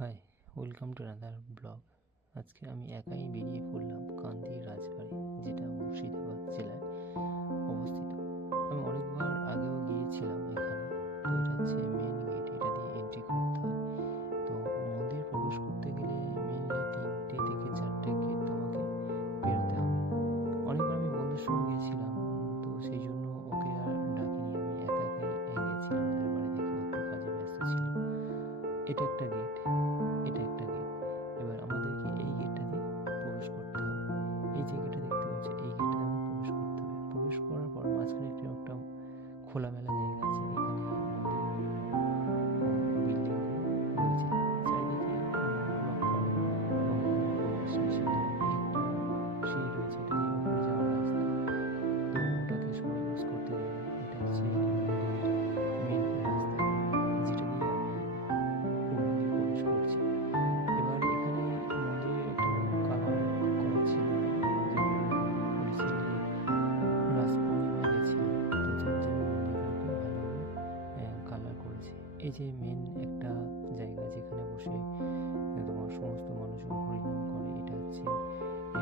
High, welcome to another blog. আজকে আমি একাই বেরিয়ে পড়লাম কান্দির রাজবাড়ি, যেটা মুর্শিদাবাদ জেলায় অবস্থিত। আমি অনেকবার আগেও গিয়েছিলাম এখানে। তো এটা হচ্ছে মেন গেট, এটা দিয়ে এন্ট্রি করতে হয়। তো মন্দির প্রবেশ করতে গেলে মেনলি 3টে থেকে 4টে গেট তোমাকে পেরোতে হবে। অনেকবার আমি বন্ধুর সঙ্গে গেছিলাম, তো সেই জন্য ওকে আর ডাকিনি, আমি একা একাই গেছিলাম ওদের বাড়ি থেকে, ও একটু কাজে ব্যস্ত ছিল। এটা একটা গেট, এটা একটা গেট। এবার আমাদেরকে এই গেটটা দিয়ে প্রবেশ করতে হবে। এই যে গেটটা দেখতে পাচ্ছ, এই গেটটা দিয়ে আমাদের প্রবেশ করতে হবে। প্রবেশ করার পর মাঝখানে একটা খোলামেলা জায়গা আছে, এখানে মন্দিরের বিভিন্ন বিল্ডিংগুলো রয়েছে, চারিদিকে ব্লক করা এবং এখানে প্রবেশ নিষিদ্ধ। এই একটা সিঁড়ি রয়েছে, এটা দিয়ে উপরে যাওয়ার রাস্তা, তো ওটাকে সবাই ইউজ করতে দেয় না। এটা হচ্ছে মন্দিরের মেন রাস্তা, যেটা দিয়ে আমি মন্দিরে প্রবেশ করছি। এবার এখানে মন্দিরে একটা কালার করা ছিল না, যেহেতু রিসেন্টলি রাস পূর্ণিমায় গেছিলাম, তো যার জন্য মন্দিরগুলোকে ভালোভাবে কালার করেছে। এই যে মেন একটা জায়গা, যেখানে বসে তোমার সমস্ত মানুষজন হরিনাম করে, এটা হচ্ছে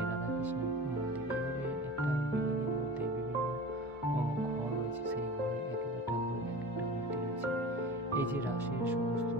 রাধাকৃষ্ণ মন্দির। এইভাবে একটা বিল্ডিংয়ের মধ্যে বিভিন্ন ঘর রয়েছে, সেই ঘরে এক একটা ঠাকুরের এক একটা মূর্তি রয়েছে। এই যে রাসের সমস্ত